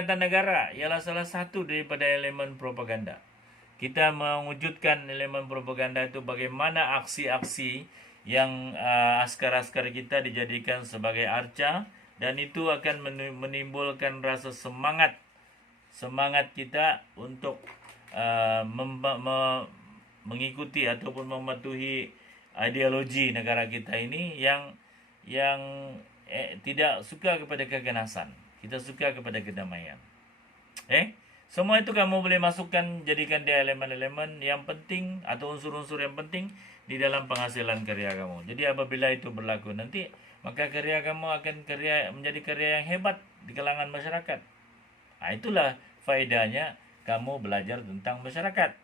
peringatan negara ialah salah satu daripada elemen propaganda. Kita mewujudkan elemen propaganda itu bagaimana aksi-aksi yang askar-askar kita dijadikan sebagai arca, dan itu akan menimbulkan rasa semangat kita untuk mengikuti ataupun mematuhi ideologi negara kita ini yang tidak suka kepada keganasan. Kita suka kepada kedamaian. Semua itu kamu boleh masukkan, jadikan dia elemen-elemen yang penting atau unsur-unsur yang penting di dalam penghasilan karya kamu. Jadi apabila itu berlaku nanti, maka karya kamu akan menjadi karya yang hebat di kalangan masyarakat. Itulah faedahnya kamu belajar tentang masyarakat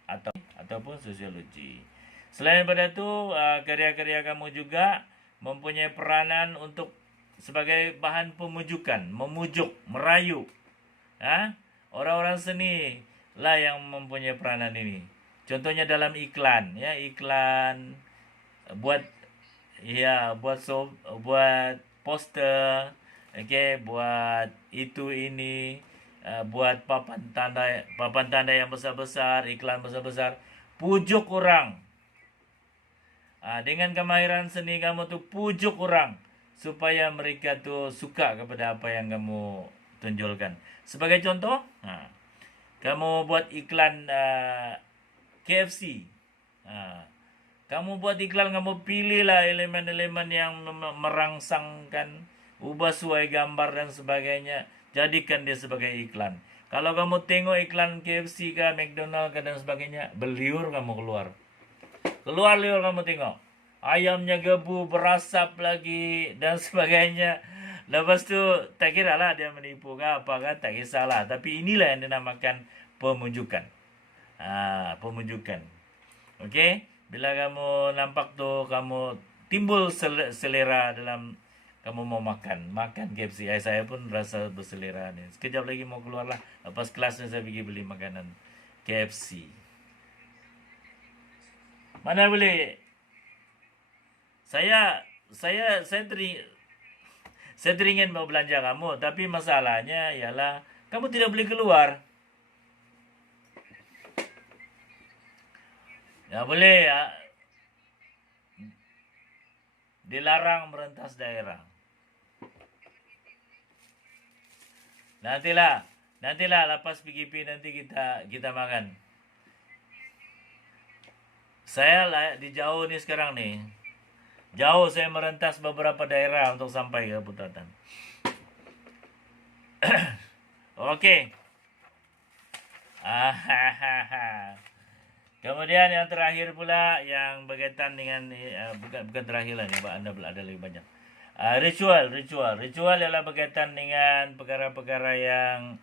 ataupun sosiologi. Selain daripada itu, karya-karya kamu juga mempunyai peranan untuk sebagai bahan pemujukan, memujuk, merayu. Orang-orang seni lah yang mempunyai peranan ini. Contohnya dalam iklan, iklan buat poster, buat itu ini, buat papan tanda yang besar-besar, iklan besar-besar, pujuk orang. Dengan kemahiran seni kamu tuh pujuk orang supaya mereka tuh suka kepada apa yang kamu tunjukkan. Sebagai contoh, kamu buat iklan KFC. Kamu buat iklan, kamu pilihlah elemen-elemen yang merangsangkan, ubah suai gambar dan sebagainya, jadikan dia sebagai iklan. Kalau kamu tengok iklan KFC kah, McDonald kah dan sebagainya, beliur kamu keluar liur kamu tengok. Ayamnya gebu, berasap lagi dan sebagainya. Lepas tu tak kira lah dia menipu ke apa kan, tak kisahlah. Tapi inilah yang dinamakan pemujukan. Pemujukan. Okey, bila kamu nampak tu, kamu timbul selera dalam kamu mau makan KFC. Saya pun rasa berselera ni. Sekejap lagi mau keluar lah. Lepas kelas ni saya pergi beli makanan KFC. Mana boleh? Saya teringin mau belanja kamu, tapi masalahnya ialah kamu tidak boleh keluar. Ya boleh ya. Dilarang merentas daerah. Nantilah lepas PKP nanti kita makan. Saya lah di jauh ni sekarang ni. Jauh saya merentas beberapa daerah untuk sampai ke Putatan. Okey. Kemudian yang terakhir pula yang berkaitan dengan bukan terakhir lah ni, Anda ada lagi banyak. Ritual ialah berkaitan dengan perkara-perkara yang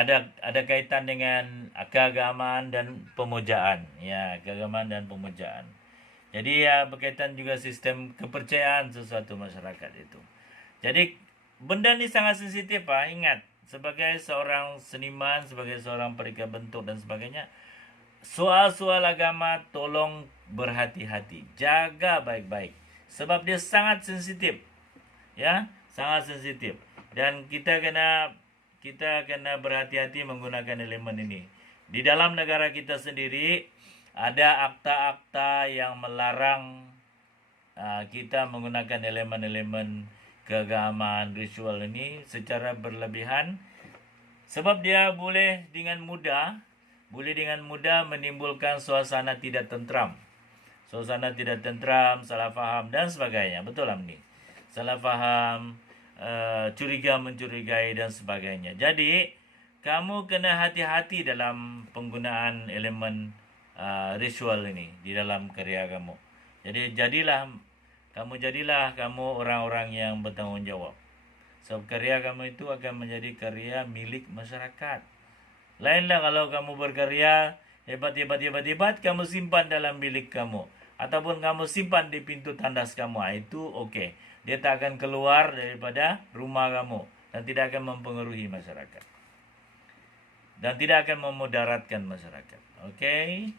ada kaitan dengan keagamaan dan pemujaan. Keagamaan dan pemujaan. Jadi berkaitan juga sistem kepercayaan sesuatu masyarakat itu. Jadi benda ni sangat sensitif ingat, sebagai seorang seniman, sebagai seorang perika bentuk dan sebagainya, soal-soal agama tolong berhati-hati, jaga baik-baik sebab dia sangat sensitif. Sangat sensitif. Dan kita kena berhati-hati menggunakan elemen ini. Di dalam negara kita sendiri ada akta-akta yang melarang kita menggunakan elemen-elemen keagamaan ritual ini secara berlebihan, sebab dia boleh dengan mudah menimbulkan suasana tidak tentram. Salah faham dan sebagainya. Betul lah ni. Salah faham, mencurigai dan sebagainya. Jadi kamu kena hati-hati dalam penggunaan elemen ritual ini di dalam karya kamu. Jadi jadilah kamu orang-orang yang bertanggungjawab. Sebab karya kamu itu akan menjadi karya milik masyarakat. Lainlah kalau kamu berkarya hebat, kamu simpan dalam bilik kamu ataupun kamu simpan di pintu tandas kamu. Itu okey. Dia tak akan keluar daripada rumah kamu dan tidak akan mempengaruhi masyarakat. Dan tidak akan memudaratkan masyarakat. Okey?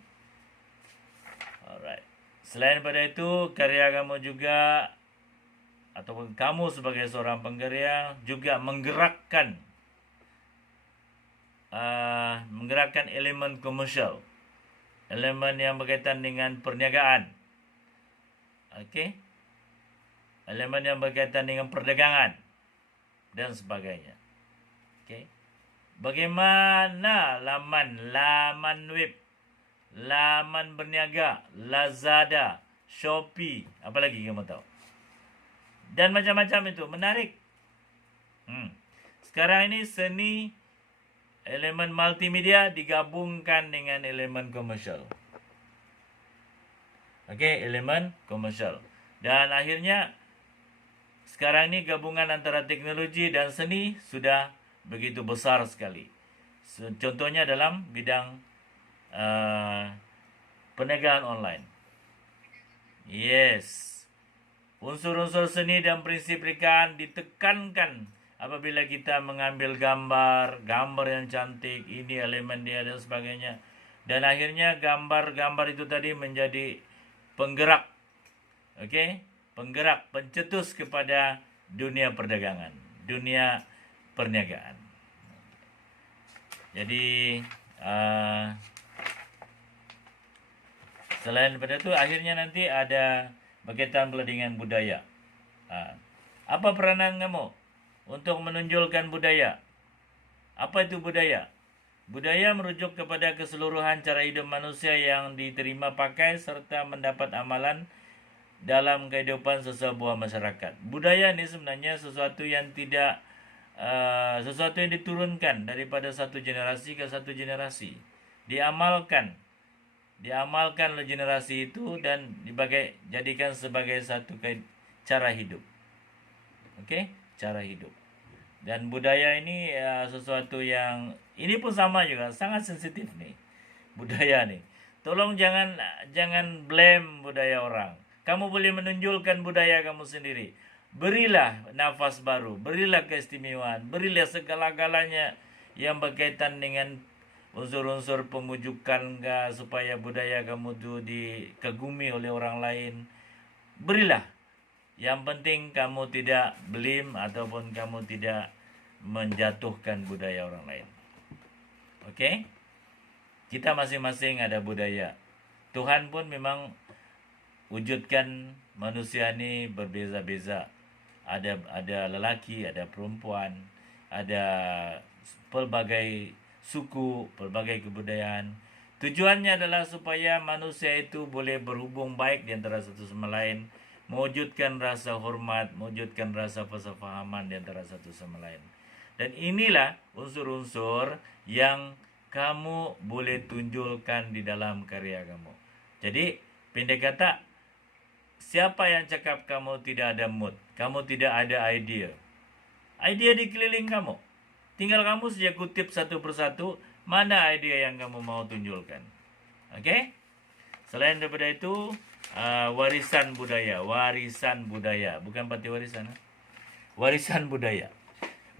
Alright. Selain daripada itu, karya kamu juga ataupun kamu sebagai seorang pengkarya juga menggerakkan menggerakkan elemen komersial, elemen yang berkaitan dengan perniagaan, okey, elemen yang berkaitan dengan perdagangan dan sebagainya. Okey. Bagaimana laman web, laman berniaga, Lazada, Shopee, apa lagi kamu tahu? Dan macam-macam itu, menarik. Sekarang ini seni, elemen multimedia digabungkan dengan elemen komersial. Okey, elemen komersial. Dan akhirnya sekarang ini gabungan antara teknologi dan seni sudah begitu besar sekali. Contohnya dalam bidang perniagaan online. Yes. Unsur-unsur seni dan prinsip perniagaan ditekankan apabila kita mengambil gambar yang cantik, ini elemen dia dan sebagainya. Dan akhirnya gambar-gambar itu tadi menjadi penggerak. Okey? Penggerak, pencetus kepada dunia perdagangan, dunia perniagaan. Jadi selain daripada itu, akhirnya nanti ada berkaitan pula dengan budaya. Apa peranan kamu untuk menonjolkan budaya? Apa itu budaya? Budaya merujuk kepada keseluruhan cara hidup manusia yang diterima pakai serta mendapat amalan dalam kehidupan sesebuah masyarakat. Budaya ini sebenarnya sesuatu yang tidak sesuatu yang diturunkan daripada satu generasi ke satu generasi. Diamalkan oleh generasi itu dan jadikan sebagai satu cara hidup. Okey, cara hidup. Dan budaya ini sesuatu yang ini pun sama juga, sangat sensitif nih. Budaya nih. Tolong jangan blame budaya orang. Kamu boleh menonjolkan budaya kamu sendiri. Berilah nafas baru, berilah keistimewaan, berilah segala-galanya yang berkaitan dengan unsur-unsur pemujukan supaya budaya kamu tu dikagumi oleh orang lain. Berilah. Yang penting kamu tidak blame ataupun kamu tidak menjatuhkan budaya orang lain. Okey? Kita masing-masing ada budaya. Tuhan pun memang wujudkan manusia ni berbeza-beza. Ada lelaki, ada perempuan, ada pelbagai suku, pelbagai kebudayaan. Tujuannya adalah supaya manusia itu boleh berhubung baik di antara satu sama lain, mewujudkan rasa hormat, mewujudkan rasa persefahaman di antara satu sama lain. Dan inilah unsur-unsur yang kamu boleh tunjulkan di dalam karya kamu. Jadi, pendek kata, siapa yang cakap kamu tidak ada mood, kamu tidak ada idea? Idea di keliling kamu. Tinggal kamu saja kutip satu persatu mana idea yang kamu mau tunjulkan. Okey? Selain daripada itu, warisan budaya, bukan parti warisan. Warisan budaya.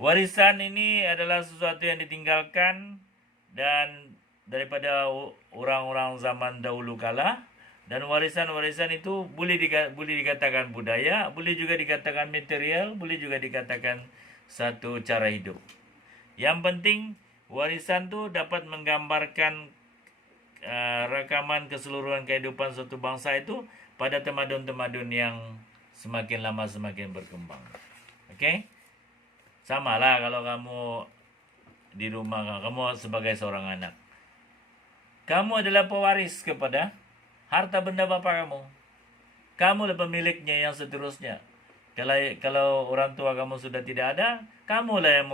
Warisan ini adalah sesuatu yang ditinggalkan dan daripada orang-orang zaman dahulu kala. Dan warisan-warisan itu boleh dikatakan budaya, boleh juga dikatakan material, boleh juga dikatakan satu cara hidup. Yang penting warisan tu dapat menggambarkan rakaman keseluruhan kehidupan suatu bangsa itu pada tamadun-tamadun yang semakin lama semakin berkembang. Okey? Samalah kalau kamu di rumah kamu sebagai seorang anak. Kamu adalah pewaris kepada harta benda bapa kamu. Kamu adalah pemiliknya yang seterusnya. Kalau orang tua kamu sudah tidak ada, kamulah yang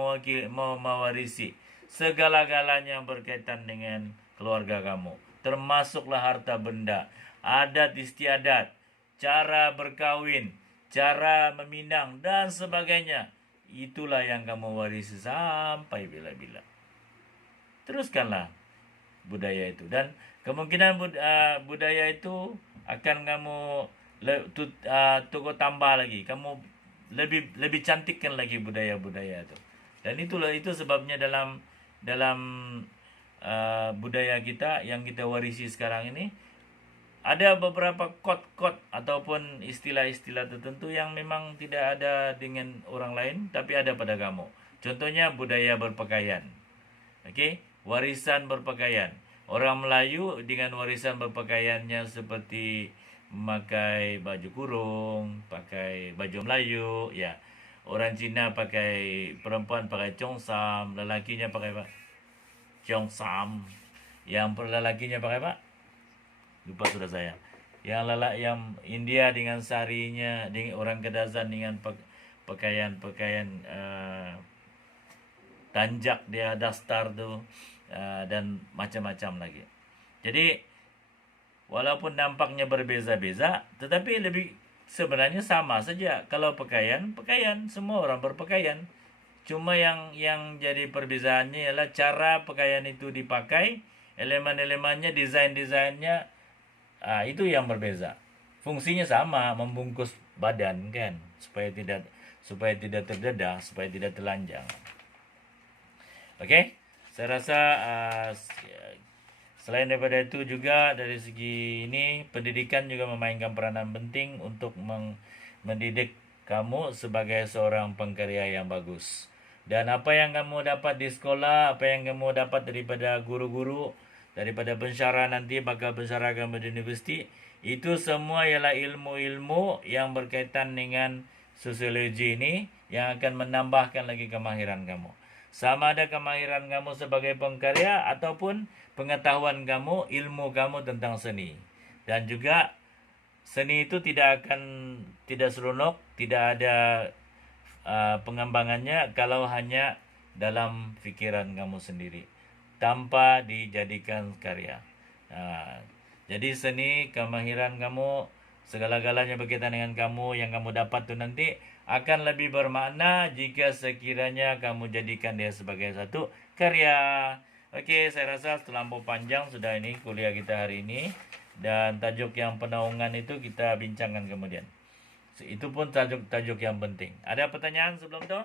mewarisi segala-galanya yang berkaitan dengan keluarga kamu. Termasuklah harta benda, adat istiadat, cara berkahwin, cara meminang dan sebagainya. Itulah yang kamu warisi sampai bila-bila. Teruskanlah budaya itu. Dan kemungkinan budaya itu akan kamu tambah lagi. Kamu lebih cantikkan lagi budaya-budaya itu. Dan itu sebabnya dalam budaya kita yang kita warisi sekarang ini ada beberapa kod-kod ataupun istilah-istilah tertentu yang memang tidak ada dengan orang lain tapi ada pada kamu. Contohnya budaya berpakaian. Okey, warisan berpakaian. Orang Melayu dengan warisan berpakaiannya seperti memakai baju kurung, pakai baju Melayu, ya. Orang Cina pakai, perempuan pakai chongsam, lelakinya pakai apa? Chongsam. Yang lelakinya pakai apa? Lupa sudah saya. Yang India dengan sarinya, dengan orang Kedasan dengan pakaian-pakaian tanjak dia, dastar tu, dan macam-macam lagi. Jadi walaupun nampaknya berbeza-beza, tetapi lebih sebenarnya sama saja. Kalau pakaian, semua orang berpakaian. Cuma yang jadi perbezaannya ialah cara pakaian itu dipakai, elemen-elemennya, desain-desainnya, itu yang berbeza. Fungsinya sama, membungkus badan kan, supaya tidak terdedah, supaya tidak telanjang. Okey, saya rasa selain daripada itu juga dari segi ini, pendidikan juga memainkan peranan penting untuk mendidik kamu sebagai seorang pengkarya yang bagus. Dan apa yang kamu dapat di sekolah, apa yang kamu dapat daripada guru-guru, daripada pensyarah nanti, bakal pensyarah kamu di universiti, itu semua ialah ilmu-ilmu yang berkaitan dengan sosiologi ini yang akan menambahkan lagi kemahiran kamu. Sama ada kemahiran kamu sebagai pengkarya ataupun pengetahuan kamu, ilmu kamu tentang seni. Dan juga seni itu tidak seronok, tidak ada pengembangannya kalau hanya dalam fikiran kamu sendiri, tanpa dijadikan karya. Jadi seni, kemahiran kamu, segala-galanya berkaitan dengan kamu yang kamu dapat tu nanti akan lebih bermakna jika sekiranya kamu jadikan dia sebagai satu karya. Okey, saya rasa terlampau panjang sudah ini kuliah kita hari ini, dan tajuk yang penaungan itu kita bincangkan kemudian. Itu pun tajuk yang penting. Ada pertanyaan sebelum itu?